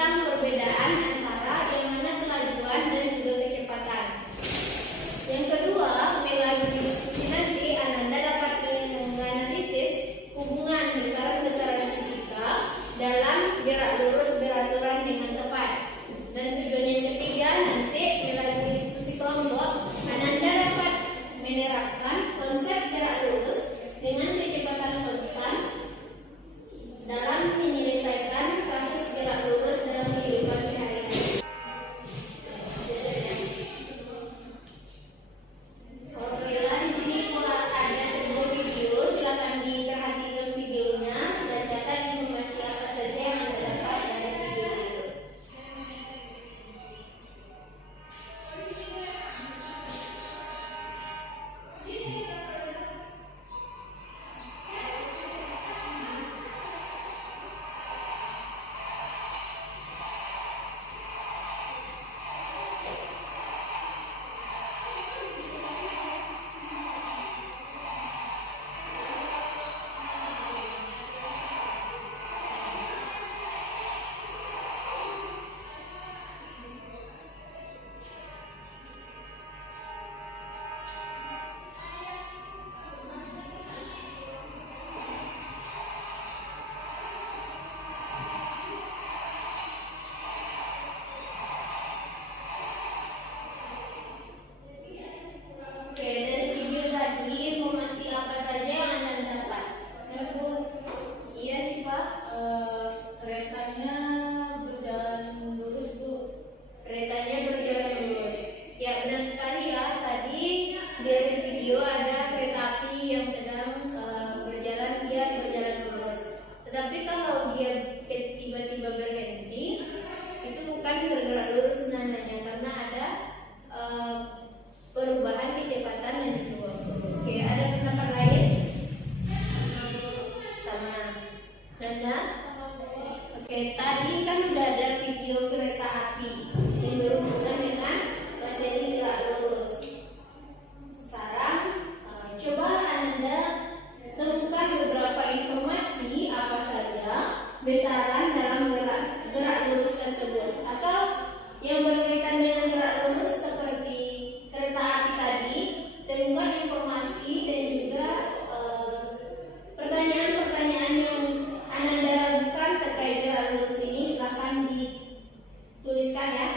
tentang perbedaan antara yang mana kelajuan dan juga kecepatan. Yang kedua, melalui diskusi nanti Ananda dapat menganalisis hubungan besaran-besaran fisika dalam gerak lurus beraturan dengan tepat. Dan tujuan yang ketiga, nanti melalui diskusi kelompok Ananda dapat menerapkan konsep gerak lurus dengan kecepatan konstan dalam menyelesaikan kasus gerak lurus dalam kehidupan sehari-hari. Oke lah, di sini ada sebuah video, silakan diperhatikan videonya dan catat informasi apa saja yang Anda dapat dari video itu. Tadi kan udah ada video kereta api yang berhubungan dengan materi gerak lurus. Sekarang coba Anda temukan beberapa informasi apa saja besaran dalam gerak lurus tersebut, atau yang berkaitan dengan gerak lurus seperti kereta api tadi. Temukan informasi dan juga pertanyaan-pertanyaan yang Anda ragukan terkait gerak lurus ini, silahkan dituliskan ya.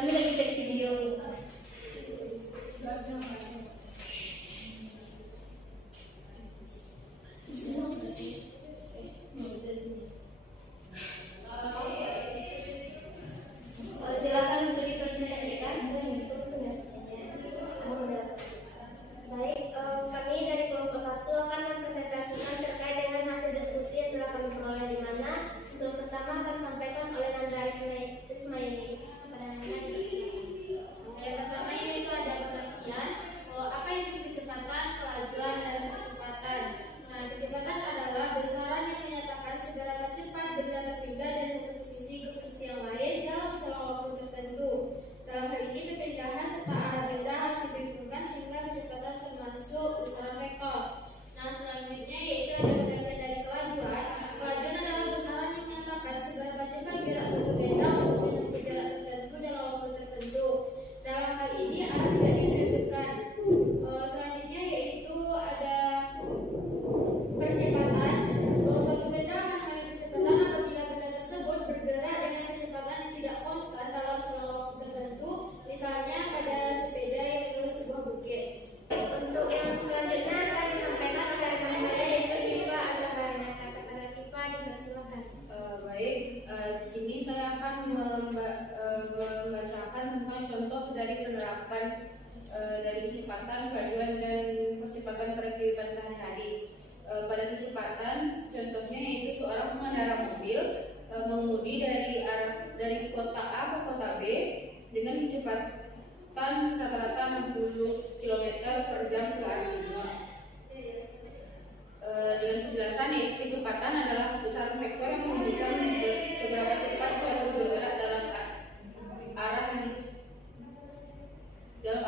Kami lagi cek video. Silakan untuk dipresentasikan. Baik, kami dari kelompok 1 akan mempresentasikan terkait dengan hasil diskusi yang telah kami peroleh di mana untuk pertama akan disampaikan oleh Nanda Ismaili. Yang pertama yaitu ada pengertian apa itu kecepatan, kelajuan, dan kecepatan. Nah, kecepatan adalah besaran yang menyatakan seberapa cepat benda berpindah dari satu posisi ke posisi yang lain dalam selang waktu tertentu. Dalam hal ini perpindahan serta arah benda harus diperhitungkan sehingga kecepatan termasuk besaran vektor. Nah, selanjutnya yaitu ada pengertian dari kelajuan. Kelajuan adalah besaran yang menyatakan seberapa cepat gerak suatu benda untuk menempuh jarak tertentu dalam waktu tertentu. Dalam hal ini arah tidak diperhitungkan. Selanjutnya yaitu ada percepatan. Suatu benda akan mengalami percepatan apabila benda tersebut bergerak dengan kecepatan yang tidak konstan dalam selang waktu tertentu, misalnya pada sepeda yang menurut sebuah bukit. Untuk yang selanjutnya akan disampaikan oleh rekan saya yaitu Siva Azhabarina. Kepada Siva dipersilakan. Baik, di sini saya akan membacakan tentang contoh dari penerapan dari kecepatan, kelajuan, dan percepatan pada kehidupan sehari-hari. Pada kecepatan, contohnya yaitu seorang pengendara mobil mengemudi dari kota A ke kota B dengan kecepatan rata-rata 60 km per jam ke arah timur. Dengan penjelasan yaitu kecepatan adalah besaran vektor yang menunjukkan seberapa cepat suatu bergerak dalam arah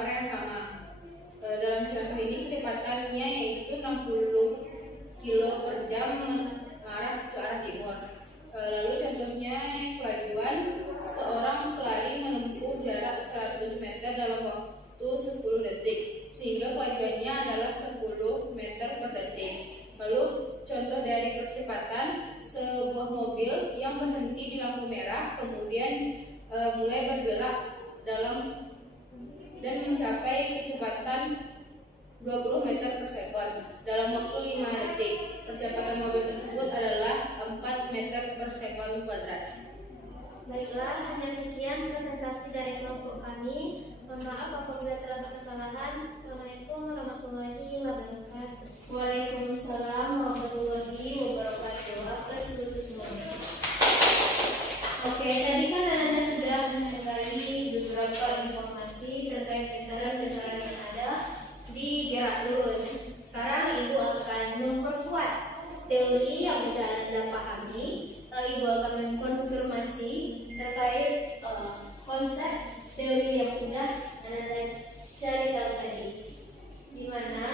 yang sama. Dalam contoh ini kecepatannya yaitu 60 km per jam mengarah ke arah timur. Lalu contohnya kelajuan, seorang pelari menempuh jarak 100 meter dalam waktu 10 detik sehingga kelajuannya adalah 10 meter per detik. Lalu contoh dari percepatan, sebuah mobil yang berhenti di lampu merah kemudian mulai bergerak dan mencapai kecepatan 20 meter per sekon dalam waktu 5 detik. Percepatan mobil tersebut adalah 4 meter per sekon kuadrat. Baiklah, hanya sekian presentasi dari kelompok kami. Mohon maaf apabila terdapat kesalahan. Assalamualaikum warahmatullahi wabarakatuh. Waalaikumsalam warahmatullahi wabarakatuh. Oke, tadi kan Anda sudah mengetahui beberapa informasi terkait besaran-besaran yang ada di gerak lurus. Sekarang Ibu akan memperkuat teori yang sudah Anda pahami. Ibu akan mengkonfirmasi terkait konsep teori yang sudah Anda cari tahu tadi. Di mana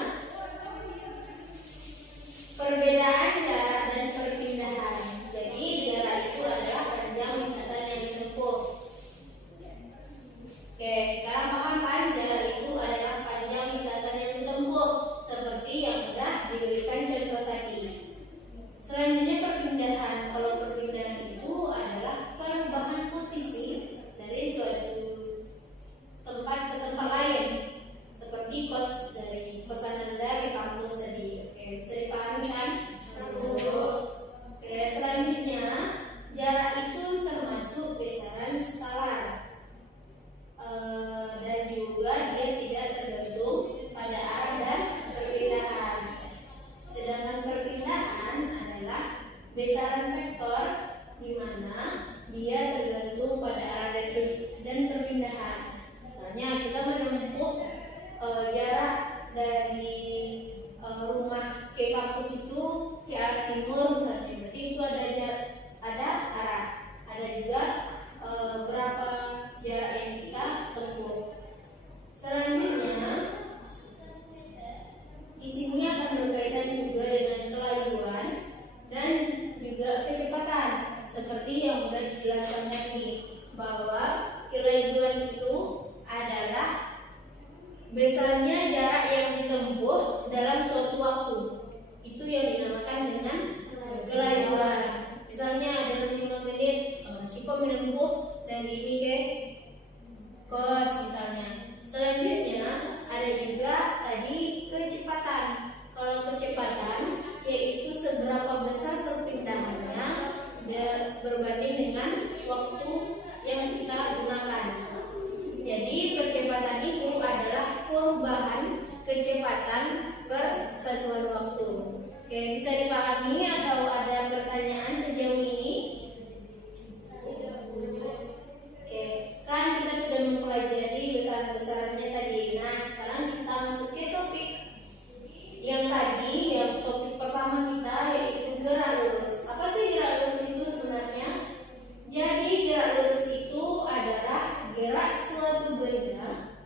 gerak suatu benda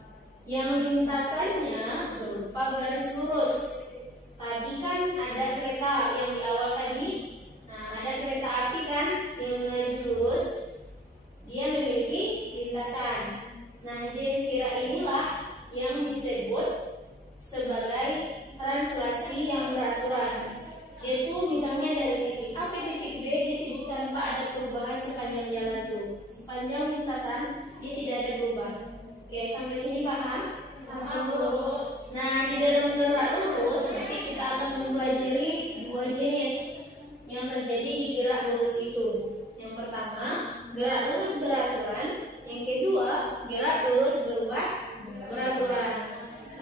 yang lintasannya berupa garis lurus. Tadi kan ada kereta yang di awal tadi. Nah, ada kereta api kan yang melaju lurus. Dia memiliki lintasan. Nah, jenis gerak inilah yang disebut sebagai translasi yang beraturan. Yaitu misalnya dari titik A ke titik B di titik tanpa ada perubahan sepanjang jalan itu. Sepanjang lintasan dia tidak ada perubahan. Oke, sampai sini paham? Paham, Bu. Nah, di dalam gerak lurus nanti kita akan mempelajari dua jenis yang terjadi di gerak lurus itu. Yang pertama, gerak lurus beraturan. Yang kedua, gerak lurus beraturan.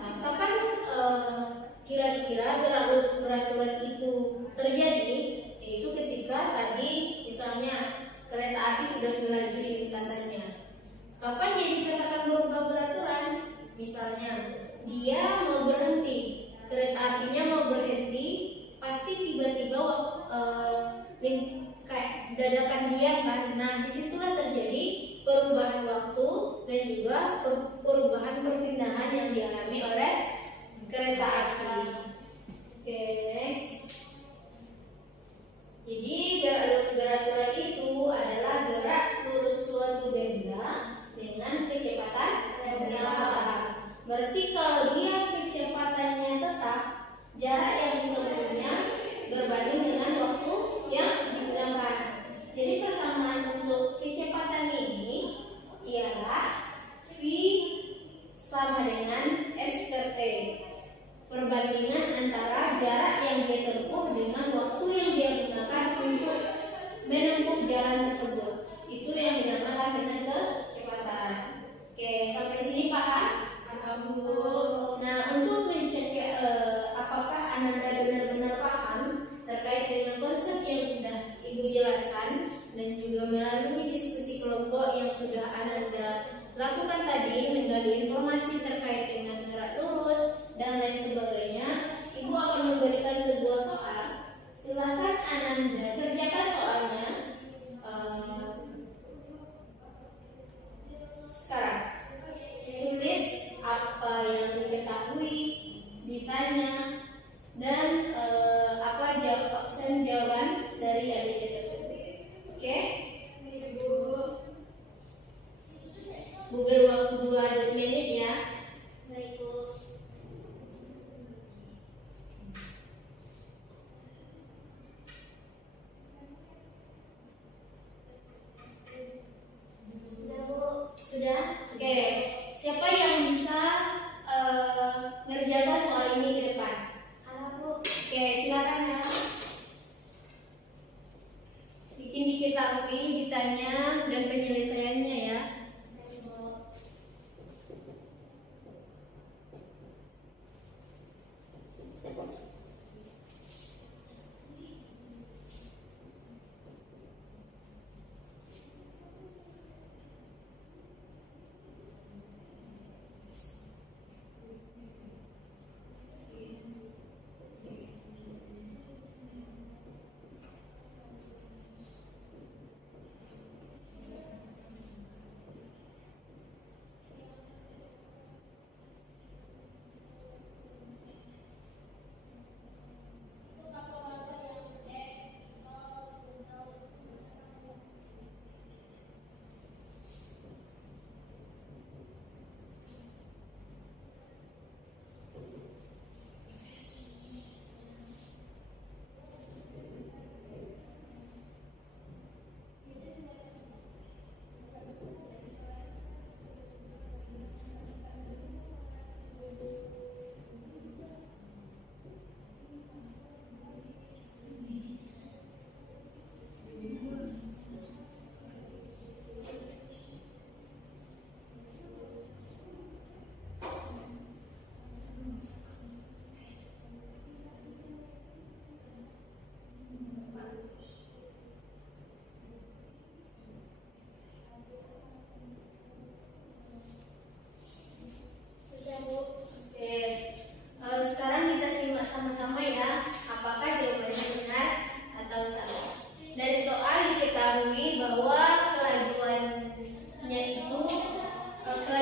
Nah, kapan kira-kira gerak lurus beraturan itu terjadi? Yaitu ketika tadi misalnya kereta api sudah melaju di lintasannya. Kapan dia dikatakan berubah beraturan? Misalnya dia mau berhenti, kereta apinya mau berhenti, pasti tiba-tiba kayak dadakan dia kan. Nah, disitulah terjadi perubahan waktu dan juga perubahan perpindahan yang dialami oleh kereta api. Oke, next. Jadi gerak lurus beraturan itu adalah gerak lurus suatu benda dengan kecepatan yang tetap. Berarti kalau dia kecepatannya tetap, jarak yang ditempuhnya berbanding dengan waktu yang digunakan. Jadi persamaan untuk kecepatan ini ialah V sama dengan S per T. Perbandingan antara jarak yang dia tempuh dengan waktu yang dia gunakan untuk menempuh jalan tersebut. Itu yang dinamakan dengan kecepatan. Oke, sampai sini paham? Paham, Bu. Nah, untuk mencek apakah Ananda benar-benar paham terkait dengan konsep yang sudah Ibu jelaskan dan juga melalui diskusi kelompok yang sudah Ananda lakukan tadi, menggali informasi terkait dengan gerak lurus dan lain sebagainya, Ibu akan memberikan sebuah soal. Silakan Ananda kerjakan soalnya sekarang. Tulis apa yang diketahui, ditanya, dan apa option jawaban dari ABC tersebut. Oke? Bu beri waktu 2 menit ya. Baik, Bu. Sudah, Bu? Sudah? Oke. Siapa yang bisa ngerjakan soal ini ke depan? Anak, Bu. Oke, silakan ya. Bikin diketahui, ditanya, dan penyelesaiannya ya.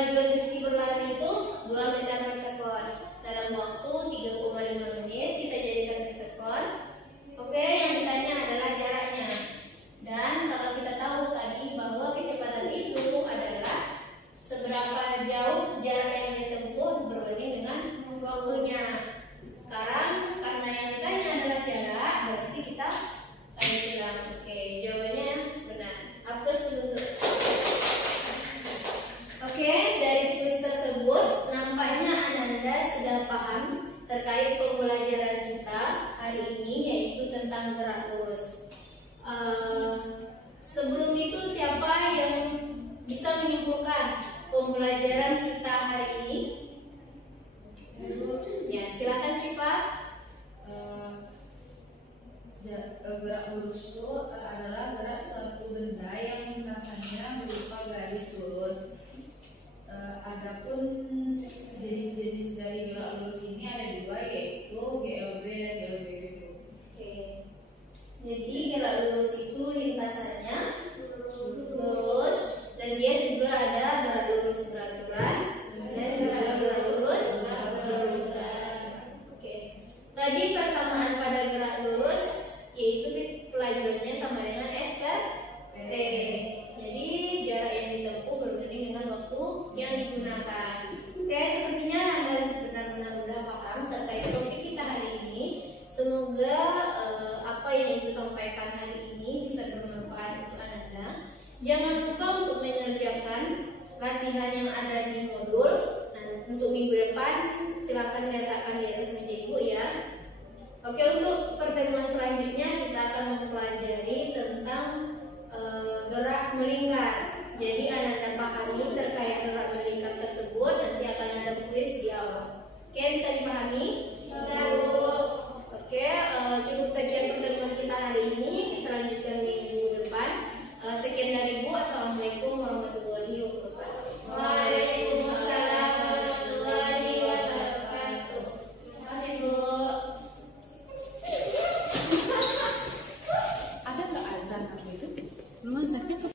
kemajuan meski berlari itu 2 meter per sekon. Dalam waktu 3,5 menit kita jadikan per sekon. Oke, yang ditanya adalah jaraknya. Dan kalau kita tahu tadi bahwa kecepatan itu adalah seberapa jauh jarak yang ditempuh berbanding dengan waktunya. Sekarang karena yang ditanya adalah jarak, berarti kita tanya silang. Oke, jawabannya benar. Apes lutut. Oke, dari kuis tersebut nampaknya Ananda sudah paham terkait pembelajaran kita hari ini, yaitu tentang gerak lurus. Sebelum itu siapa yang bisa menyimpulkan pembelajaran kita hari ini? Ya, silakan Syifa. Gerak lurus itu adalah gerak suatu benda yang lintasannya berupa garis lurus. Adapun jenis-jenis dari gerak lurus ini ada 2, yaitu GLB dan GLBB. Oke. Jadi gerak lurus itu lintasannya lurus, dan dia juga ada gerak lurus beraturan dan juga gerak lurus beraturan. Oke. Tadi persamaan pada gerak lurus yaitu kelajuannya sama dengan S dan T. Jadi jarak yang ditempuh berbanding dengan waktu yang digunakan. Oke, sepertinya Anda benar-benar sudah paham terkait topik kita hari ini. Semoga apa yang Ibu sampaikan hari ini bisa bermanfaat untuk Anda. Jangan lupa untuk mengerjakan latihan yang ada di modul. Dan untuk minggu depan silakan letakkan di atas meja Ibu ya. Oke, untuk pertemuan selanjutnya kita akan mempelajari tentang gerak melingkar. Jadi Anda pahami terkait gerak melingkar tersebut, nanti akan ada kuis di awal. Oke, bisa dipahami? Bisa. Oke, cukup sekian pertemuan kita hari ini. Kita lanjutkan minggu depan. Sekian dari Ibu. Assalamualaikum warahmatullahi wabarakatuh. Waalaikumsalam warahmatullahi wabarakatuh. Terima kasih Bu. Ada nggak azan apa itu? Belum azan kan?